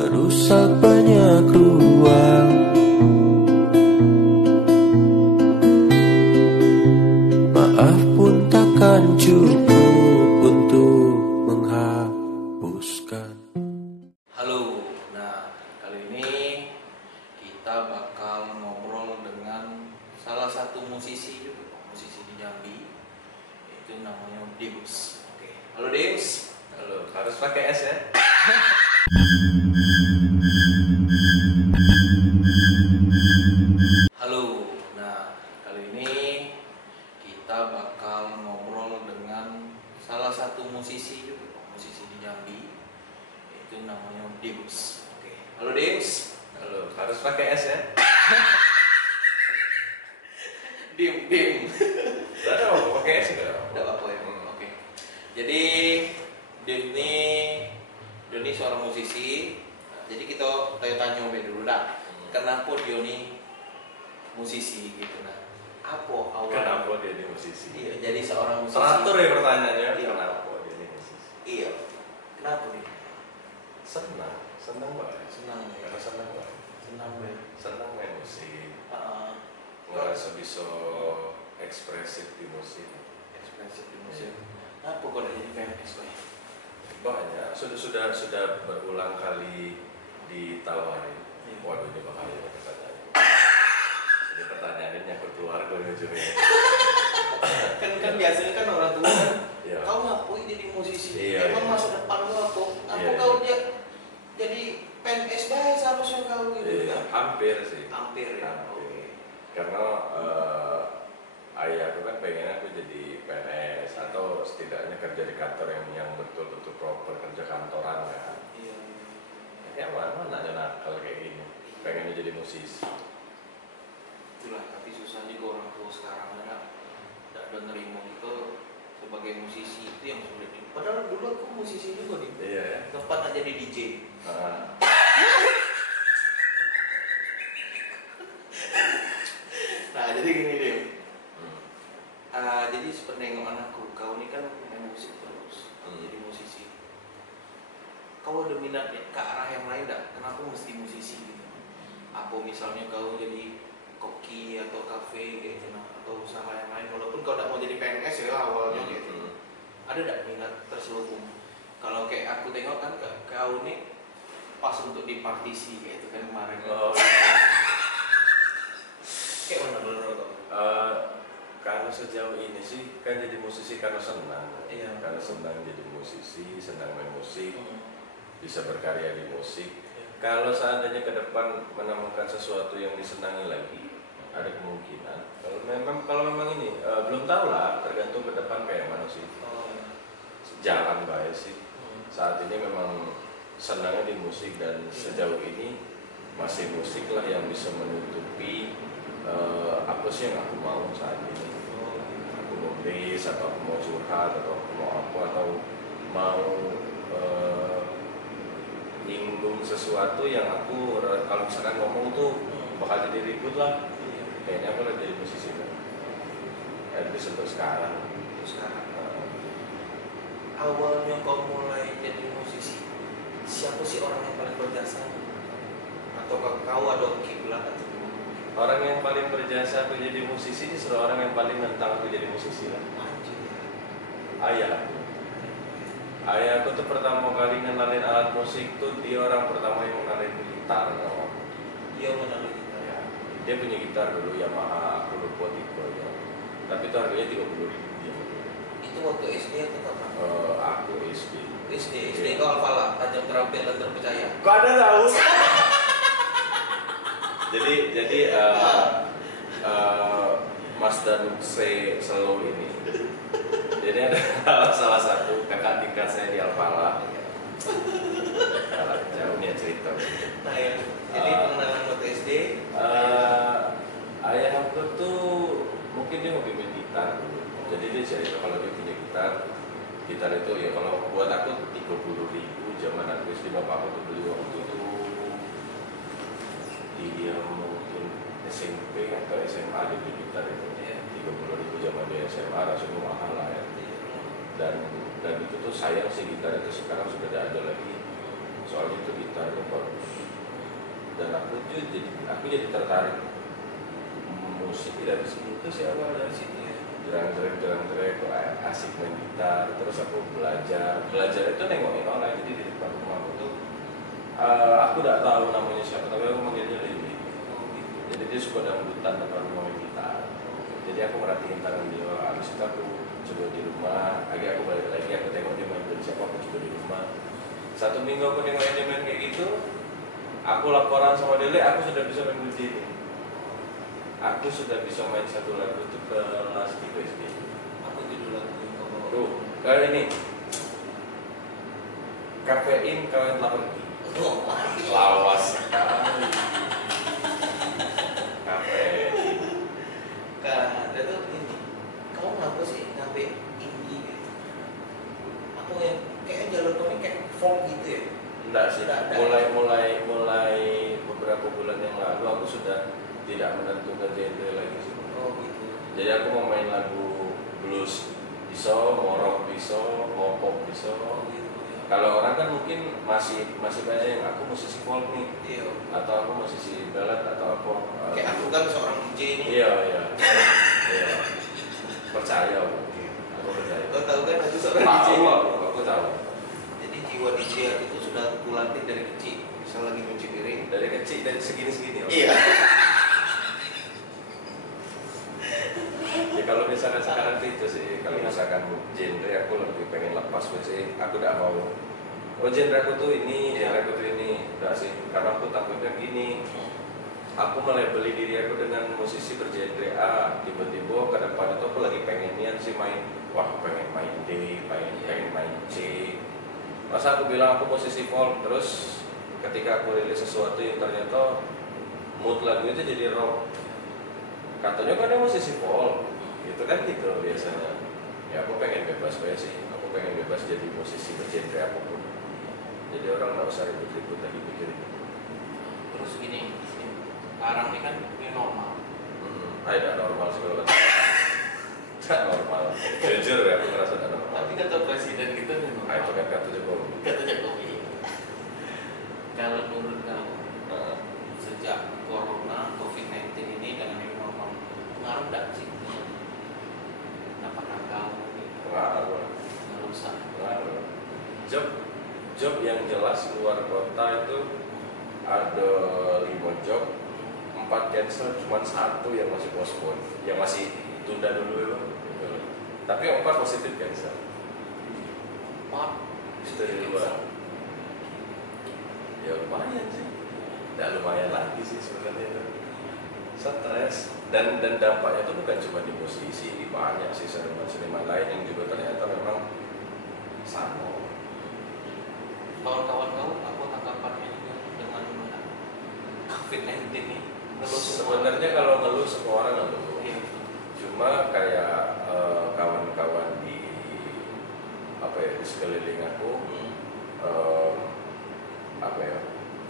merusak banyak ruang. Maaf pun takkan cukup untuk menghapuskan. Halo, nah kali ini kita bakal ngobrol dengan salah satu musisi juga, musisi di Jambi, yaitu namanya Dims. Oke, halo Dims. Halo, harus pakai S ya? Halo, nah kali ini kita bakal ngobrol dengan salah satu musisi juga, musisi di Jambi, yaitu namanya Dims. Oke, halo Dims. Halo, harus pakai S ya? Dim. Tidak mau pakai S enggak? Tidak apa ya. Oke. Jadi Dio ini seorang musisi. Nah, jadi kita tanya dulu dah. Kenapa Dio ini musisi gitu? Nah, apa awal? Kenapa dia ini musisi? Iya, jadi seorang musisi. Teratur ya pertanyaannya. Iya. Kenapa dia ini musisi? Iya. Kenapa nih? Senang banget. Senang ya. Karena senang banget. Senang ya. Senang main musik. Heeh. Ngerasa bisa ekspresif di musik. Ekspresif di musik. Apa kok ada jadi PNS kok? Banyak. Sudah berulang kali ditawarin. Iya. Waduh, ini bahaya pertanyaan. Ini pertanyaan ini nyangkut keluarga nih ujungnya. kan biasanya kan orang tua kan, Iya. kau ngapain jadi musisi? Iya, Emang iya. masa depan lu apa? Apa Iya, kau iya. jadi PNS dah seharusnya kau gitu Iya, kan? hampir sih. Hampir ya. Hampir. Oke. Karena ayahku kan pengen aku jadi PNS atau setidaknya kerja di kantor yang betul-betul proper, kerja kantoran kan. Iya. Ya mana ada nakal kayak gini, pengennya jadi musisi. Itulah, tapi susahnya juga orang tua sekarang tidak nerima kita sebagai musisi, itu yang sulit. Padahal dulu aku musisi juga nih. Iya ya. Tempat aja jadi DJ. Ah, Nah, jadi gini deh. hmm, Jadi sepenengok anakku, kau ini kan main musik terus, jadi musisi. Kau ada minatnya ke arah yang lain tak? Kenapa mesti musisi gitu? Apa misalnya kau jadi koki atau kafe gitu, nah, atau usaha yang lain? Walaupun kau tidak mau jadi PNS ya awalnya gitu. hmm. Ada tak minat terselubung? Kalau kayak aku tengok kan kau ini pas untuk di partisi gitu kan kemarin. Oh, Kayak mana menurut kau? kalau sejauh ini sih kan jadi musisi karena senang. Iya. Karena senang jadi musisi, senang main musik, Hmm. bisa berkarya di musik. Iya. Kalau seandainya ke depan menemukan sesuatu yang disenangi lagi, ada kemungkinan. Kalau memang ini belum tahu lah, tergantung ke depan kayak mana sih. Oh, Jalan baik sih. hmm. Saat ini memang senangnya di musik dan sejauh ini masih musik lah yang bisa menutupi apa sih yang aku mau saat ini. Aku mau bass atau aku mau curhat atau aku mau apa atau mau nyinggung sesuatu yang aku kalau misalkan ngomong tuh bakal jadi ribut lah. Iya. Kayaknya aku lagi jadi musisi kan. At least untuk sekarang. Terus sekarang awalnya kau mulai jadi musisi, siapa sih orang yang paling berjasa? Atau kau ada kiblat atau Orang yang paling berjasa aku jadi musisi justru orang yang paling nentang aku jadi musisi lah. anjing? Ayah. Ayahku tuh pertama kali ngenalin alat musik tuh dia orang pertama yang ngenalin gitar sama aku. Dia mengenali kita. Ya, dia punya gitar dulu Yamaha, aku lupa tipe ya. Tapi itu harganya 30.000 dia. Itu waktu SD atau kapan? Aku SD. SD itu Alfala, tajam terampil dan terpercaya. Kok ada tahu? jadi Mas dan C Slow ini. Jadi ada salah satu kakak tingkat saya di Alfala. Kalau jauh nih cerita. Nah ya, jadi pengenalan waktu SD. Ayah aku tuh mungkin dia hobi main gitar dulu. Jadi dia cerita kalau dia punya gitar itu ya kalau buat aku 30.000 zaman aku SD, bapak aku tuh beli waktu itu dia mungkin SMP atau SMA dia beli gitar itu. 30.000 zaman dia SMA rasanya mahal lah ya. Dan itu tuh sayang sih gitar itu sekarang sudah tidak ada lagi. Soalnya itu gitarnya bagus dan aku jadi tertarik musik dari situ sih, awal dari situ ya, jerang-jereng kok asik main gitar. Terus aku belajar itu nengokin orang. Jadi di depan rumah aku tuh aku nggak tahu namanya siapa, tapi aku manggilnya Lili. Jadi dia suka dangdutan depan rumah main gitar. Jadi aku merhatiin tangan dia. Habis itu aku coba di rumah, aku balik lagi, aku tengok dia main beli siapa, aku coba di rumah. 1 minggu aku nengokin dia main kayak gitu, aku laporan sama Dele, aku sudah bisa main kunci ini. Aku sudah bisa main satu lagu itu kelas 3 SD. Aku judul lagu yang Tuh, kali ini kafein kawin telah pergi. Lawas sekali. Kafein. Kan, ada tuh ini. Kamu kenapa sih ngambil indie gitu? Aku yang kayak jalur kamu kayak folk gitu ya? Enggak sih. Mulai beberapa bulan yang lalu aku sudah tidak menentukan genre lagi sih. Oh gitu. Jadi aku mau main lagu blues bisa, mau rock bisa, mau pop bisa. Oh gitu. Kalau orang kan mungkin masih banyak yang aku musisi folk nih, Iya. atau aku musisi ballad atau apa. Kayak aku kan seorang DJ nih. Iya. Percaya aku percaya. Kau tahu kan aku seorang DJ. Aku tahu. Jadi jiwa DJ itu sudah kulatih dari kecil. Misal lagi cuci piring. Dari kecil, dari segini. Iya. Ya kalau misalkan sekarang itu sih, kalau misalkan genre aku lebih pengen lepas sih, aku tidak mau. Oh genre aku tuh ini, enggak sih, karena aku takutnya gini. Aku melabeli diri aku dengan musisi bergenre A, tiba-tiba ke depan itu aku lagi pengen niat sih main, pengen main D, pengen main C. Masa aku bilang aku musisi folk, terus ketika aku rilis sesuatu yang ternyata mood lagu itu jadi rock, katanya kan dia musisi folk, gitu kan gitu biasanya. Ya aku pengen bebas sih, aku pengen bebas jadi musisi bergenre apapun. Jadi orang nggak usah ribut-ribut lagi pikirin. Terus gini, sekarang ini kan new normal. Tidak normal sih kalau tidak normal. Jujur ya, aku ngerasa tidak normal. Tapi kata presiden kita new normal. Itu kan kata Jokowi. Kata Jokowi. Kalau menurut kamu, sejak corona COVID-19 ini dengan new normal, pengaruh nggak sih? Apakah kamu Pengaruh. merusak? Pengaruh. Job yang jelas luar kota itu ada 5 job, 4 cancel, cuma 1 yang masih postpone, yang masih tunda dulu ya. Tapi 4 positif cancel. Itu dari luar. Ya lumayan sih. Tidak lumayan lagi sih sebenarnya. Stres dan dampaknya itu bukan cuma di musisi, banyak sih seniman lain yang juga ternyata memang sama. Kawan-kawan kamu, apa tanggapannya juga dengan COVID-19 ini? Sebenarnya kalau ngeluh semua orang ngeluh. Iya. Cuma kayak kawan-kawan di di sekeliling aku,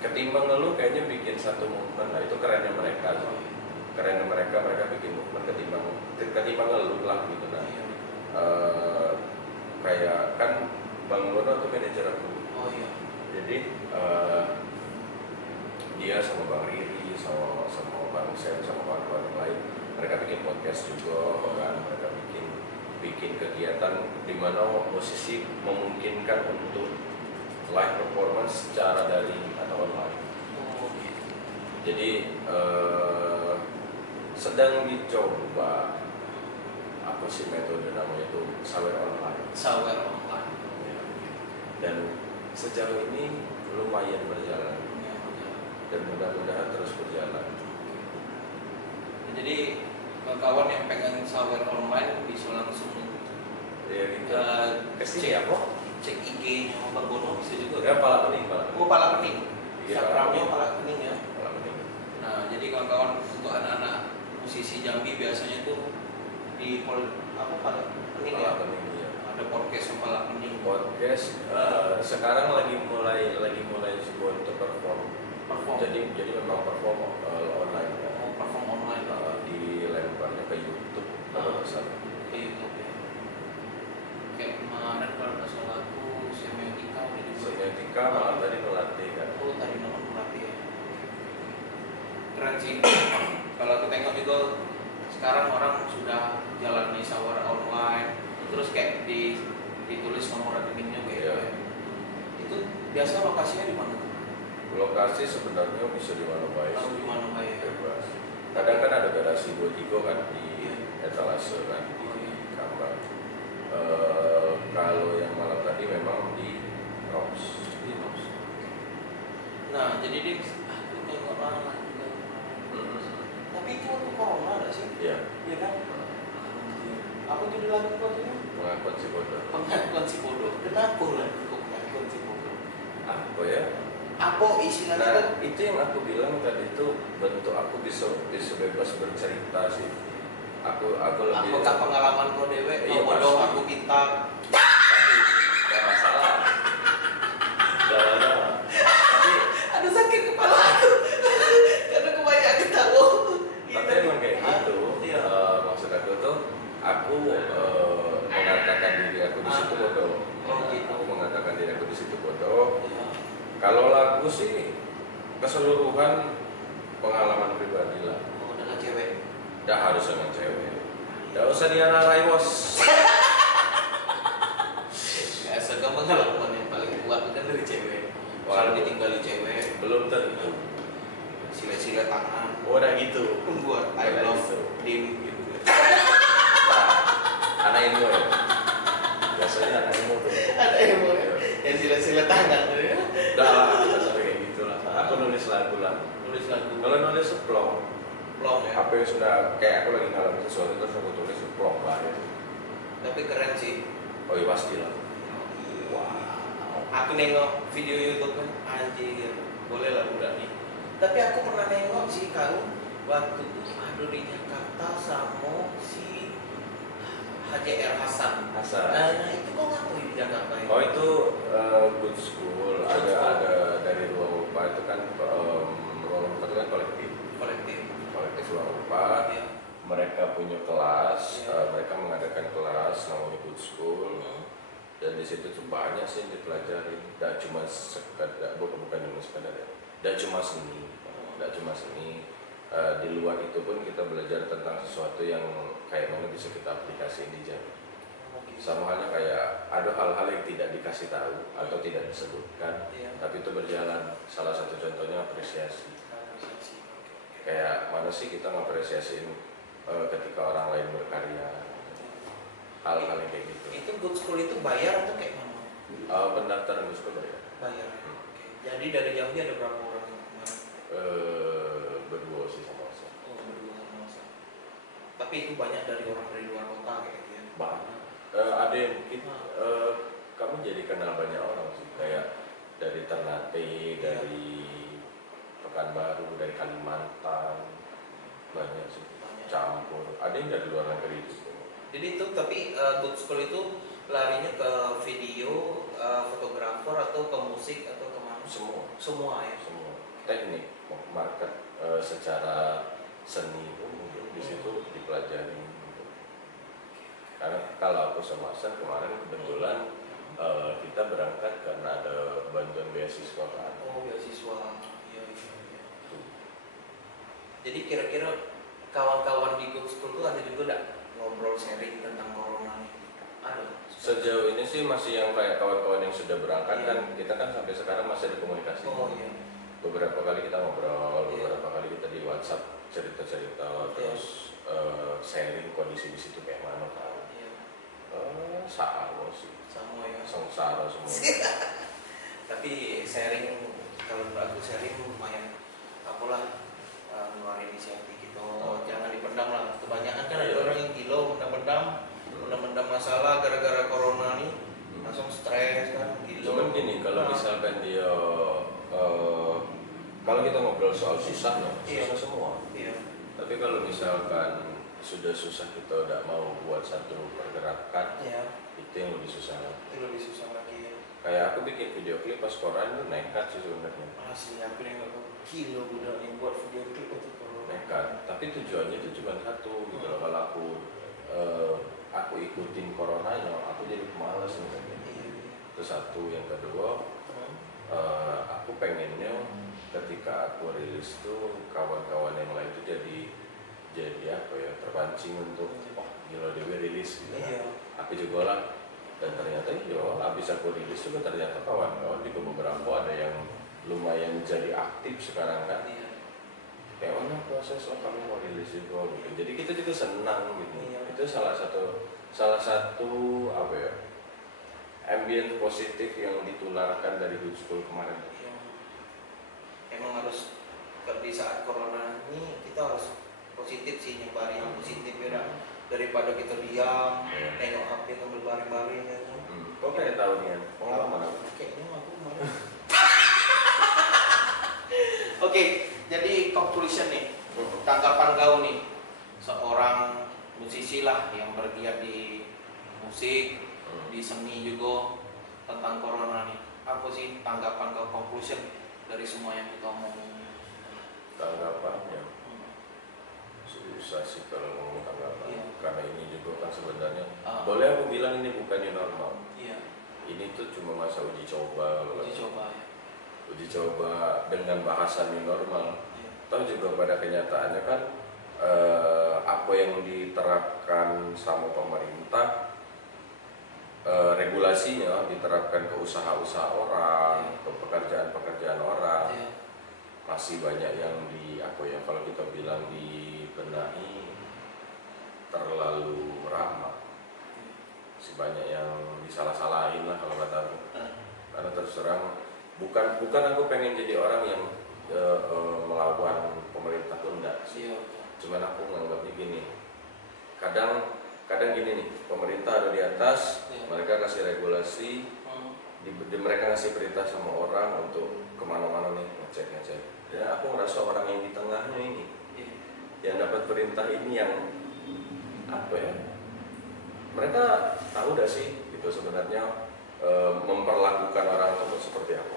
ketimbang ngeluh kayaknya bikin satu movement. Nah itu kerennya mereka. Kerennya mereka bikin movement ketimbang ngeluh lah gitu. Nah kayak kan Bang Lono tuh manajer aku. Oh iya. Jadi dia sama Bang Riri, sama Bang Sam, sama kawan-kawan yang lain, mereka bikin podcast juga kan, mereka bikin kegiatan di mana musisi memungkinkan untuk live performance secara daring atau online. Oh gitu. Jadi sedang dicoba apa sih metode namanya itu sawer online. Sawer online. Dan sejauh ini lumayan berjalan dan mudah-mudahan terus berjalan. Jadi kawan yang pengen sawer online bisa langsung Ya gitu. Kesini cek apa? Cek IG-nya Bang Bono bisa juga. Ya Pala Pening. Oh Pala Pening. Iya, Instagramnya Pala Pening ya. Pala Pening. Nah jadi kawan-kawan untuk anak-anak musisi Jambi biasanya tuh di Pala Pening ya. Pala Pening ya. Ada podcast yang Pala Pening. Podcast sekarang lagi mulai sebuah untuk perform. Jadi memang perform online ya. Oh, perform online. Dilemparnya ke YouTube kalau nggak salah. Ke YouTube ya. Kayak kemarin kalau nggak salah aku Semiotika udah dibuat. Semiotika malam tadi melatih kan. Oh tadi malam melatih ya. keren sih. Kalau aku tengok juga sekarang orang sudah jalan musyawarah online, terus kayak ditulis nomor rekeningnya kayak Iya. itu biasa lokasinya di mana? Lokasi sebenarnya bisa di mana baik. Tahu di mana Pak, ya? Bebas. Kadang kan ada garasi 23 kan di Iya. etalase kan Oh, di iya. kamar. Kalau yang malam tadi memang di Rops. Di Rops. Nah, jadi dia aku nengok lama juga. Tapi itu waktu corona ada sih? Iya. Iya kan? Apa tuh dilakukan itu? Pengakuan si bodoh. Pengakuan si bodoh. Kenapa lah kok pengakuan si bodoh? Apa ya? Apa istilahnya Nah, tuh? itu yang aku bilang tadi itu bentuk aku bisa bebas bercerita sih. Aku lebih. Apakah pengalaman kau dewek? Iya, Bodoh pasti. aku bintang. Gak masalah. Gak masalah. Tapi Aduh sakit kepala aku. Karena kebanyakan tahu. tapi emang kayak gitu. Iya. Maksud aku tuh aku mengatakan diri aku di situ bodoh. Oh, gitu. Aku mengatakan diri aku di situ bodoh. Iya. Kalau lagu sih keseluruhan pengalaman pribadi lah. Oh, dengan cewek. Tidak harus dengan cewek. Tidak usah Diana Raivos. Biasa kan pengalaman yang paling kuat kan dari cewek. Kalau ditinggali cewek, Belum tentu. silet-silet tangan. Oh, udah gitu. Buat I Udah love gitu. dim gitu. Nah, anak ilmu ya. Biasanya anak ilmu tuh. Ada yang mau yang silet-silet tangan. Udah lah, kita sampai kayak gitulah. Aku nulis lagu lah. Tulis lagu. Kalau nulis plong, Plong ya. apa yang sudah kayak aku lagi ngalamin sesuatu terus aku tulis plong lah gitu. Tapi keren sih. Oh iya pasti lah. Wow. Aku nengok video YouTube kan, anjir, boleh lah udah nih. Tapi aku pernah nengok sih kau waktu itu ada di Jakarta sama si HJR Hasan. Hasan. Nah itu kok ngapain di Jakarta ya? Oh itu good school. Ada dari Ruang Rupa itu kan Ruang Rupa itu kan kolektif. Kolektif. Ruang Rupa. Ya. Mereka punya kelas. Ya. Mereka mengadakan kelas namanya good school. Dan di situ tuh banyak sih yang dipelajari. Tidak cuma sekadar bukan cuma sekadar ya. Tidak cuma seni. Tidak cuma seni. Di luar itu pun kita belajar tentang sesuatu yang kayak mana bisa kita aplikasiin di jalan. Sama halnya kayak ada hal-hal yang tidak dikasih tahu atau tidak disebutkan, Iya. tapi itu berjalan. Salah satu contohnya apresiasi. Kayak mana sih kita ngapresiasiin ketika orang lain berkarya, hal-hal yang kayak gitu. Itu good school itu bayar atau kayak mana? Pendaftaran gue suka ya. Bayar. Oke. Jadi dari Jambi ada berapa orang yang kemarin? Berdua sih sama saya. Oh, berdua sama masa. Tapi itu banyak dari orang dari luar kota kayak gitu ya. Banyak. Ada yang mungkin kamu jadi kenal banyak orang sih, kayak dari Ternate, dari Pekanbaru, dari Kalimantan, banyak sih. Campur. Ada yang dari luar negeri itu. Jadi itu tapi good school itu larinya ke video, fotografer atau ke musik atau ke mana? Semua ya. Semua teknik market secara seni itu mungkin di situ dipelajari. Karena kalau aku sama Hasan kemarin kebetulan kita berangkat karena ada bantuan beasiswa kan. Oh, beasiswa. Iya. Jadi kira-kira kawan-kawan di good school itu ada juga enggak ngobrol sharing tentang corona nih? Ada. Sejauh ini sih masih yang kayak kawan-kawan yang sudah berangkat kan, kita kan sampai sekarang masih ada komunikasi. Oh iya. Beberapa kali kita ngobrol, Iya. beberapa kali kita di WhatsApp cerita-cerita, terus sharing kondisi di situ kayak mana kan. Iya. Sama sih, Sama ya. sengsara semua. Tapi sharing, kalau aku sharing lumayan apalah ngeluarin isi hati gitu. Jangan dipendam lah. Kebanyakan kan ada orang yang gila mendam masalah gara-gara corona nih, langsung stres kan, gila. Cuman gini, kalau misalkan dia kalau kita ngobrol soal susahnya, susah semua. Iya. Tapi kalau misalkan sudah susah kita udah mau buat satu pergerakan, Iya. itu yang lebih susah lagi. Itu lebih susah lagi ya. Kayak aku bikin video klip pas koran itu nekat sih sebenarnya. Asli aku nih nggak gila udah nih buat video klip untuk corona. Nekat, tapi tujuannya itu cuma satu gitu loh. Kalau aku ikutin coronanya, aku jadi pemalas nih. Iya. Itu satu. Yang kedua, aku pengennya ketika aku rilis tuh kawan-kawan yang lain tuh jadi apa ya, terpancing untuk oh gila Dewi rilis gitu kan. Aku juga lah, dan ternyata habis aku rilis juga ternyata kawan-kawan juga beberapa ada yang lumayan jadi aktif sekarang kan. Kayak mana proses kamu mau rilis itu gitu. Jadi kita juga senang gitu. Itu salah satu apa ya, ambient positif yang ditularkan dari Good School kemarin. Emang harus di saat corona ini kita harus positif sih, nyebar yang positif ya, daripada kita diam tengok HP sambil baring-baring ya. Kok kayak tahu nih pengalaman aku? Kayaknya aku kemarin. Oke, jadi conclusion nih, tanggapan kau nih, seorang musisi lah yang bergiat di musik, di seni juga, tentang corona nih, apa sih tanggapan kau, conclusion dari semua yang kita omongin? Tanggapannya susah sih kalau ngomong tanggapan, karena ini juga kan sebenarnya boleh aku bilang ini bukannya normal. Ini tuh cuma masa uji coba. Uji coba dengan bahasa new normal. Tahu juga pada kenyataannya kan apa yang diterapkan sama pemerintah, regulasinya diterapkan ke usaha-usaha orang, ke pekerjaan-pekerjaan orang, masih banyak yang kalau kita bilang dibenahi terlalu ramah, masih banyak yang disalah-salahin lah kalau kata aku. Karena terus terang bukan aku pengen jadi orang yang melawan pemerintah tuh enggak sih. Cuman aku nganggapnya gini, kadang gini nih, pemerintah ada di atas, mereka kasih regulasi, mereka kasih perintah sama orang untuk kemana-mana nih ngecek. Ya aku ngerasa orang yang di tengahnya ini, yang dapat perintah ini yang apa ya? Mereka tahu gak sih itu sebenarnya memperlakukan orang tersebut seperti apa?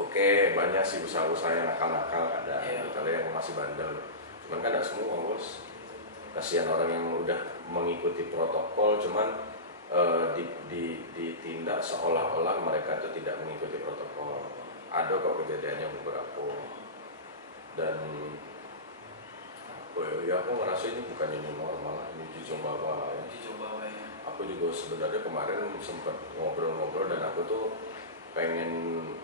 Oke, banyak sih usaha-usaha yang nakal-nakal ada, kalau yang masih bandel. Cuman kan tidak semua bos. Kasihan orang yang udah mengikuti protokol, cuman ditindak seolah-olah mereka itu tidak mengikuti protokol. Ada kok kejadiannya beberapa. Dan aku ngerasa ini bukan ini normal, ini uji coba ya. Aku juga sebenarnya kemarin sempat ngobrol-ngobrol dan aku tuh pengen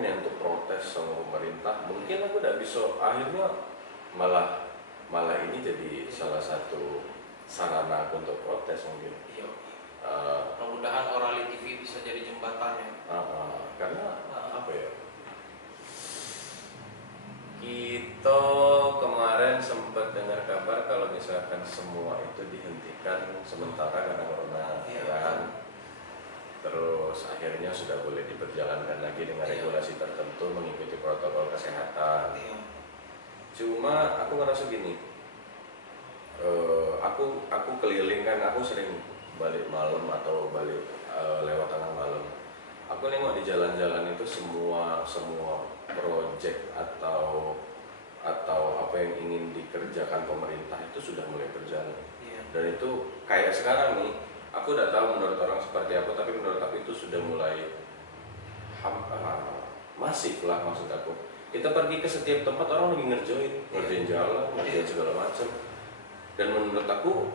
ya untuk protes sama pemerintah. Mungkin aku tidak bisa, akhirnya malah ini jadi salah satu sarana aku untuk protes mungkin. Mudah-mudahan Orali TV bisa jadi jembatan ya. Karena apa ya? Kita kemarin sempat dengar kabar kalau misalkan semua itu dihentikan sementara karena corona, kan? Terus akhirnya sudah boleh diperjalankan lagi dengan regulasi tertentu mengikuti protokol kesehatan. Cuma aku ngerasa gini, aku keliling kan, aku sering balik malam atau balik lewat tengah malam. Aku nengok di jalan-jalan itu semua proyek atau apa yang ingin dikerjakan pemerintah itu sudah mulai berjalan. Dan itu kayak sekarang nih, aku udah tahu menurut orang seperti apa, tapi menurut aku itu sudah mulai masif lah, maksud aku. Kita pergi ke setiap tempat orang lagi ngerjain jalan, ngerjain segala macam. Dan menurut aku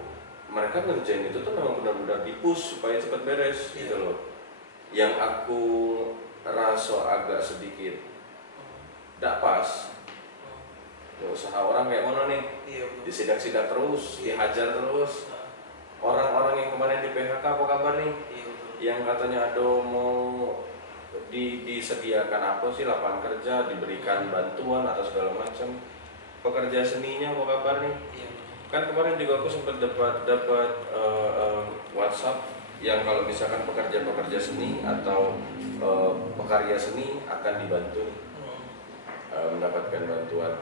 mereka ngerjain itu tuh memang benar-benar di-push supaya cepat beres gitu loh. Yang aku rasa agak sedikit tidak pas, ya usaha orang kayak mana nih, disidak-sidak terus, dihajar terus. Orang-orang yang kemarin di PHK apa kabar nih? Yang katanya ada mau disediakan apa sih, lapangan kerja, diberikan bantuan atau segala macam. Pekerja seninya apa kabar nih? Kan kemarin juga aku sempat dapat WhatsApp yang kalau misalkan pekerja seni atau pekarya seni akan dibantu mendapatkan bantuan.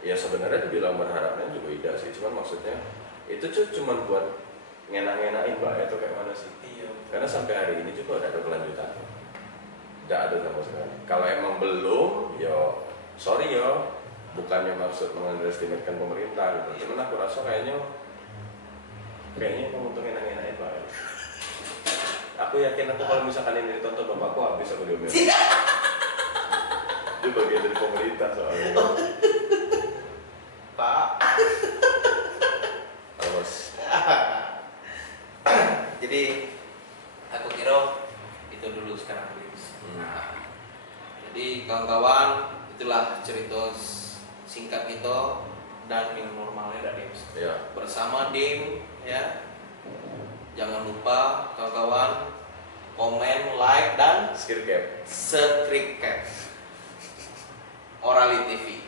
Ya sebenarnya dibilang berharapnya juga tidak sih, cuman maksudnya itu cuma buat ngenak-ngenakin mbak itu kayak mana sih? Karena sampai hari ini juga ada kelanjutan, tidak ada sama sekali. Kalau emang belum, yo sorry yo, bukannya maksud mengunderestimatekan pemerintah gitu. Cuman aku rasa kayaknya emang untuk enak-enakin mbak. Aku yakin kalau misalkan ini ditonton bapakku habis aku diomelin. Itu bagian dari pemerintah soalnya. Pak. Terus. Jadi aku kira itu dulu sekarang please. Nah, jadi kawan-kawan itulah cerita singkat kita dan new normalnya dari Ya. bersama Dim ya. Jangan lupa kawan-kawan komen, like dan Skill cap. subscribe Orali TV.